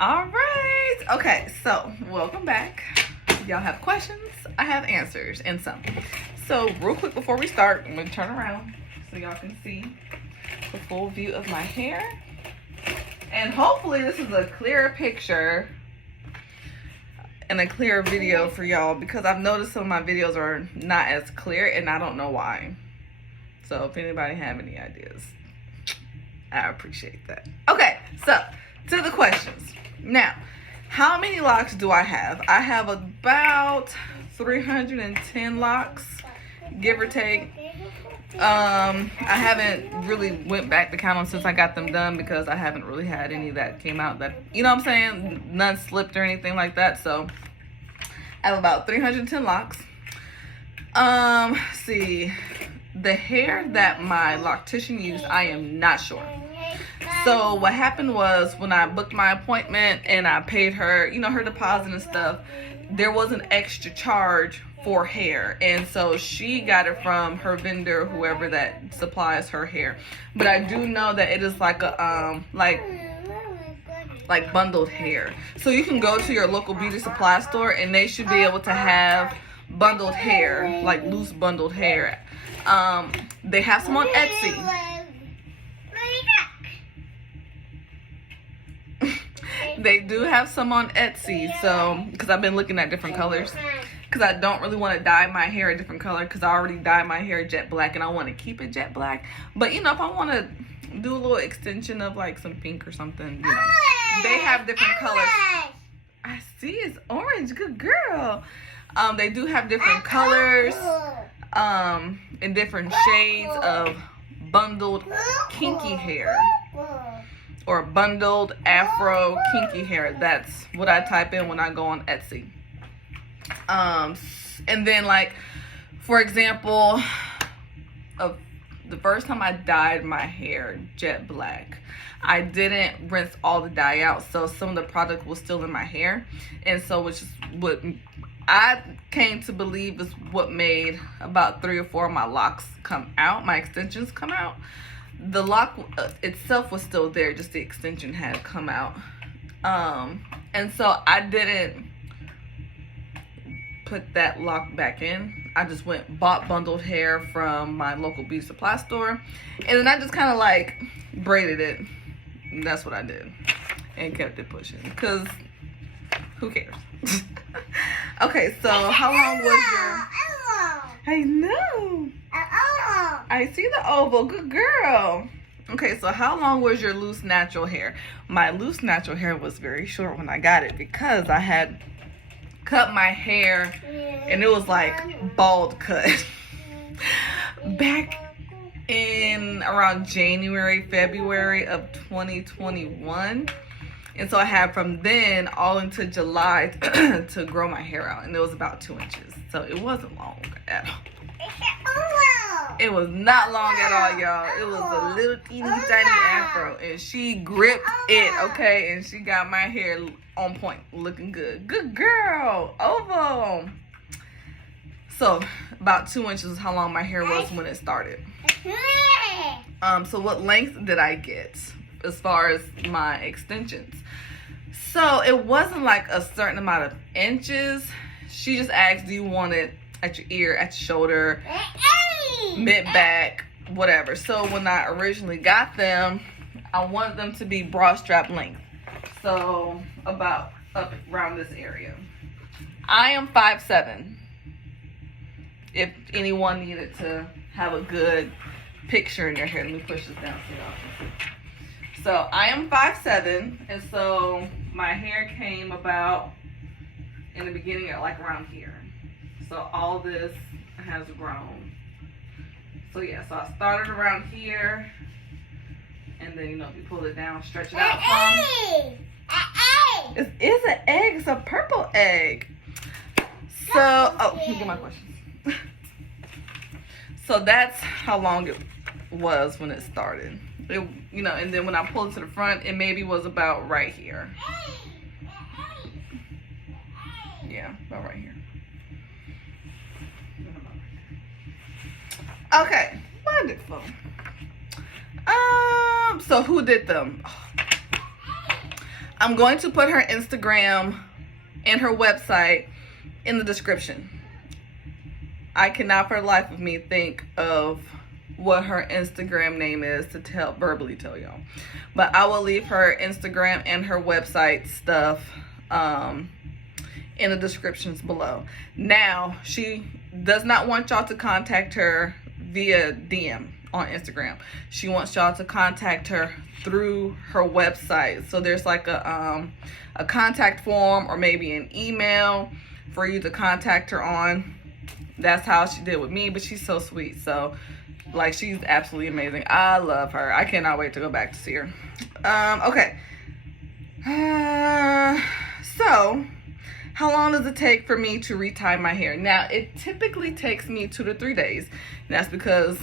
All right. Okay, so welcome back. Y'all have questions, I have answers, and some. So real quick before we start, I'm gonna turn around so y'all can see the full view of my hair. And hopefully this is a clearer picture and a clearer video for y'all, because I've noticed some of my videos are not as clear and I don't know why. So if anybody have any ideas, I appreciate that. Okay, so to the questions. Now, how many locks do I have? I have about 310 locks, give or take. I haven't really went back to count them since I got them done, because I haven't really had any that came out that, you know what I'm saying, none slipped or anything like that. So I have about 310 locks. See, the hair that my loctician used, I am not sure. So what happened was, when I booked my appointment and I paid her, you know, her deposit and stuff, there was an extra charge for hair, and so she got it from her vendor, whoever that supplies her hair. But I do know that it is like a like bundled hair. So you can go to your local beauty supply store and they should be able to have bundled hair, like loose bundled hair. They have some on Etsy. They do have some on Etsy, so, because I've been looking at different colors, because I don't really want to dye my hair a different color, because I already dyed my hair jet black and I want to keep it jet black. But you know, if I want to do a little extension of like some pink or something, you know, they have different colors. I see, it's orange. Good girl. They do have different colors, and different shades of bundled kinky hair, or bundled afro kinky hair. That's what I type in when I go on Etsy. And then, like, for example, the first time I dyed my hair jet black, I didn't rinse all the dye out, so some of the product was still in my hair, and so which is what I came to believe is what made about 3 or 4 of my locks come out, my extensions come out. The lock itself was still there, just the extension had come out. And so I didn't put that lock back in. I just bought bundled hair from my local beauty supply store, and then I just kind of like braided it. And that's what I did, and kept it pushing, because who cares? Okay, so how long was your... I know. I see the oval. Good girl. Okay, so how long was your loose natural hair? My loose natural hair was very short when I got it, because I had cut my hair and it was like bald cut back in around January, February of 2021. And so I had from then all into July to grow my hair out, and it was about 2 inches. So it wasn't long at all. It was not long at all, y'all. It was a little teeny tiny afro, and she gripped it, okay? And she got my hair on point, looking good. Good girl, oval. So about 2 inches is how long my hair was when it started. So what length did I get as far as my extensions? So it wasn't like a certain amount of inches. She just asked, do you want it at your ear, at your shoulder, mid-back, whatever. So when I originally got them, I wanted them to be bra strap length. So about up around this area. I am 5'7". If anyone needed to have a good picture in their hair, let me push this down so y'all can see. So I am 5'7", and so my hair came about in the beginning at like around here. So all this has grown. So yeah, so I started around here, and then, you know, if you pull it down, stretch it out some. It is an egg. It's a purple egg. So, oh, let me get my questions. So that's how long it was when it started. It, you know, and then when I pulled it to the front, it maybe was about right here. Yeah, about right here. Okay, wonderful. So who did them? I'm going to put her Instagram and her website in the description. I cannot for the life of me think of what her Instagram name is to verbally tell y'all. But I will leave her Instagram and her website stuff in the descriptions below. Now, she does not want y'all to contact her via DM on Instagram. She wants y'all to contact her through her website. So there's like a contact form or maybe an email for you to contact her on. That's how she did with me, but she's so sweet. So like, she's absolutely amazing. I love her. I cannot wait to go back to see her. Okay. So how long does it take for me to retie my hair? Now, it typically takes me 2 to 3 days. And that's because,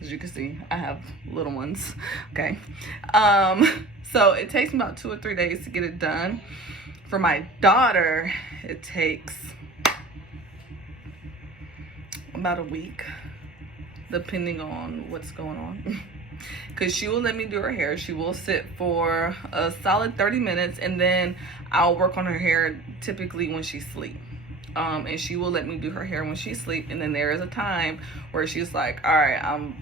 as you can see, I have little ones. Okay. So it takes me about 2 or 3 days to get it done. For my daughter, it takes about a week, depending on what's going on. Because she will let me do her hair. She will sit for a solid 30 minutes, and then I'll work on her hair typically when she's asleep. And she will let me do her hair when she's asleep, and then there is a time where she's like, all right,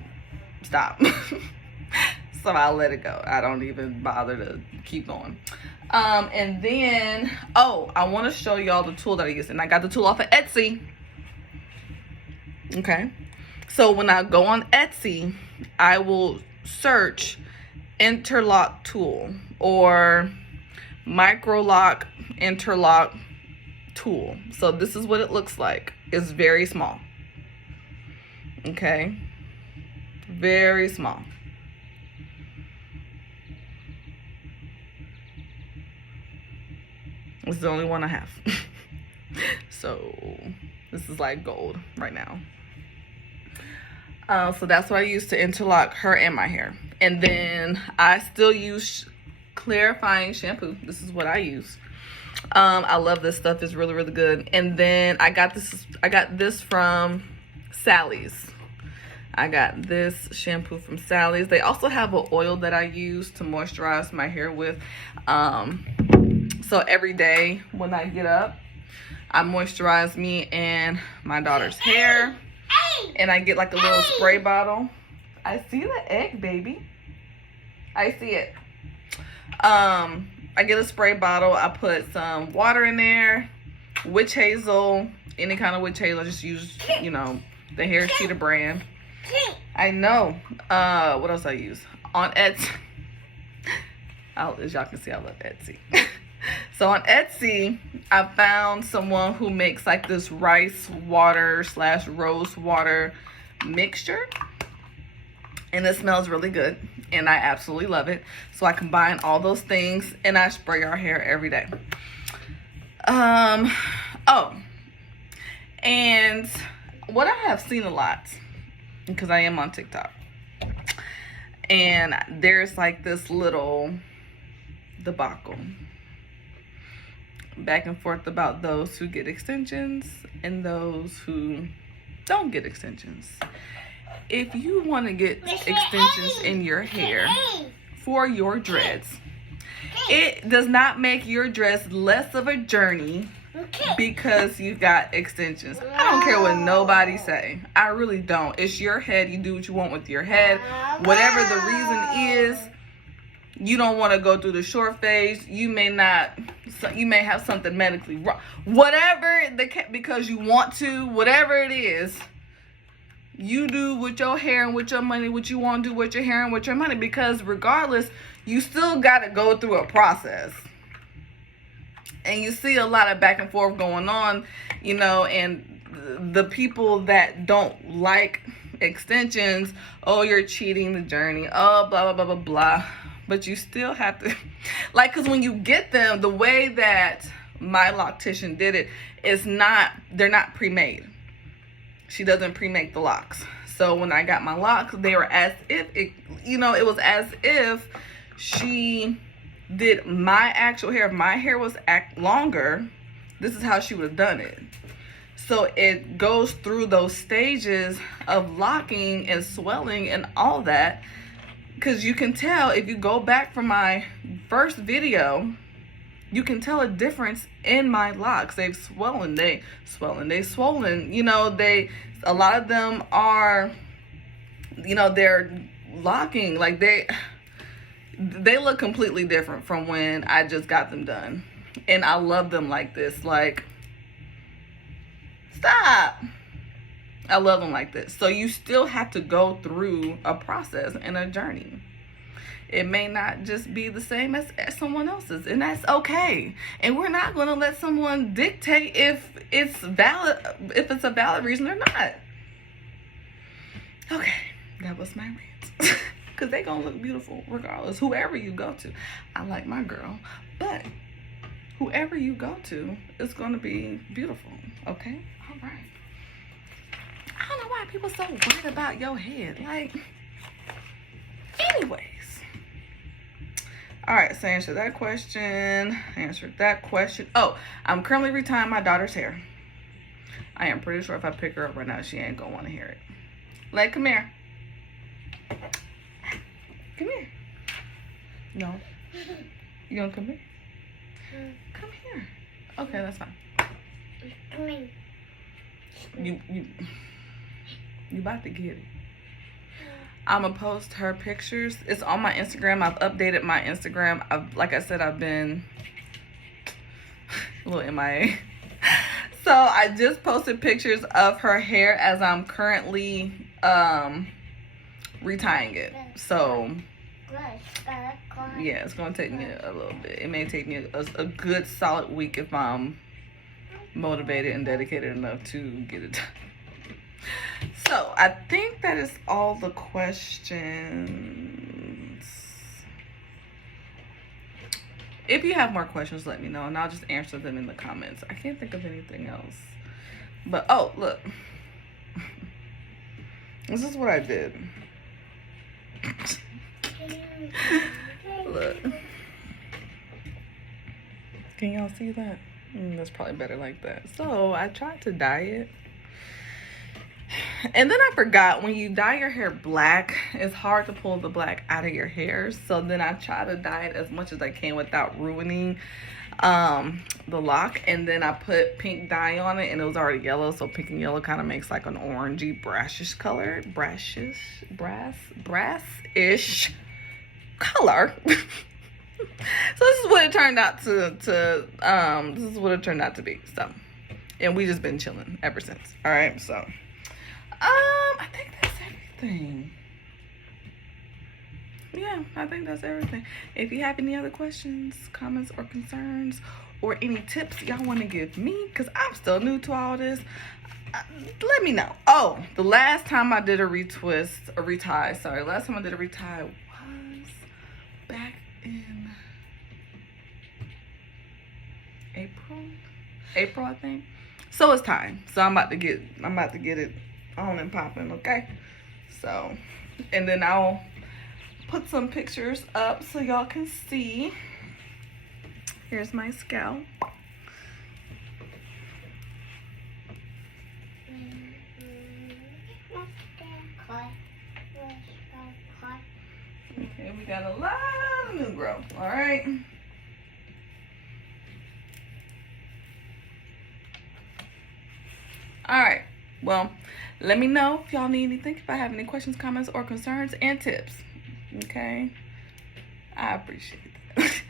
stop. So I'll let it go. I don't even bother to keep going. And then, I want to show y'all the tool that I use, and I got the tool off of Etsy. Okay. So when I go on Etsy, I will search interlock tool or Microloc interlock tool. So this is what it looks like. It's very small. Okay. Very small. It's the only one I have. So this is like gold right now. So that's what I use to interlock her and my hair. And then I still use clarifying shampoo. This is what I use. I love this stuff. It's really, really good. And then I got this from Sally's. I got this shampoo from Sally's. They also have an oil that I use to moisturize my hair with. So every day when I get up, I moisturize me and my daughter's hair. And I get like a little spray bottle. I see the egg, baby. I see it. I get a spray bottle. I put some water in there. Witch hazel. Any kind of witch hazel. I just use, the Hair Cheetah brand. I know. What else I use? On Etsy. As y'all can see, I love Etsy. So on Etsy, I found someone who makes like this rice water / rose water mixture. And it smells really good. And I absolutely love it. So I combine all those things and I spray our hair every day. And what I have seen a lot, because I am on TikTok, and there's like this little debacle back and forth about those who get extensions and those who don't get extensions. If you want to get extensions in your hair for your dreads, it does not make your dress less of a journey because you got extensions. I don't care what nobody say. I really don't. It's your head. You do what you want with your head. Whatever the reason is, you don't want to go through the short phase. You may have something medically wrong. Because you want to, whatever it is, you do with your hair and with your money what you want to do with your hair and with your money, because regardless, you still got to go through a process. And you see a lot of back and forth going on, and the people that don't like extensions, you're cheating the journey, blah, blah, blah, blah, blah. But you still have to, because when you get them, the way that my Loctician did it is they're not pre-made. She doesn't pre-make the locks. So when I got my locks, they were as if, it was as if she did my actual hair. If my hair was longer, this is how she would have done it. So it goes through those stages of locking and swelling and all that. Because you can tell if you go back from my first video, you can tell a difference in my locks. They've swollen, swollen. You know, a lot of them are, you know, they're locking. Like they look completely different from when I just got them done. And I love them like this. Like, stop. I love them like this. So you still have to go through a process and a journey. It may not just be the same as someone else's, and that's okay. And we're not going to let someone dictate if it's valid, if it's a valid reason or not. Okay, that was my rant. Because they're going to look beautiful regardless, whoever you go to. I like my girl, but whoever you go to is going to be beautiful, okay? All right. I don't know why people so worried about your head. Like, anyways. All right, so answer that question. Answered that question. Oh, I'm currently retying my daughter's hair. I am pretty sure if I pick her up right now, she ain't gonna want to hear it. Like, come here. Come here. No. You gonna come here? Come here. Okay, that's fine. Come in. You about to get it. I'm gonna post her pictures. It's on my Instagram. I've updated my Instagram. Like I said, I've been a little MIA. So I just posted pictures of her hair as I'm currently retying it. So yeah, it's gonna take me a little bit. It may take me a good solid week if I'm motivated and dedicated enough to get it done. So I think that is all the questions. If you have more questions, let me know and I'll just answer them in the comments. I can't think of anything else. But oh, look. This is what I did. Look. Can y'all see that? That's probably better like that. So I tried to dye it. And then I forgot, when you dye your hair black, it's hard to pull the black out of your hair. So then I try to dye it as much as I can without ruining the lock. And then I put pink dye on it and it was already yellow. So pink and yellow kind of makes like an orangey brashish color. Brassish color. So this is what it turned out this is what it turned out to be. So, and we just been chilling ever since. All right, so I think that's everything. Yeah, I think that's everything. If you have any other questions, comments, or concerns, or any tips y'all want to give me, because I'm still new to all this, let me know. Oh, the last time I did a retie was back in April, I think. So it's time. So I'm about to get it on and popping, okay? So, and then I'll put some pictures up so y'all can see. Here's my scalp. Okay, we got a lot of new growth, all right? All right, well, let me know if y'all need anything, if I have any questions, comments, or concerns, and tips, okay? I appreciate that.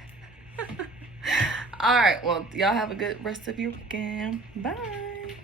All right, well, y'all have a good rest of your weekend. Bye.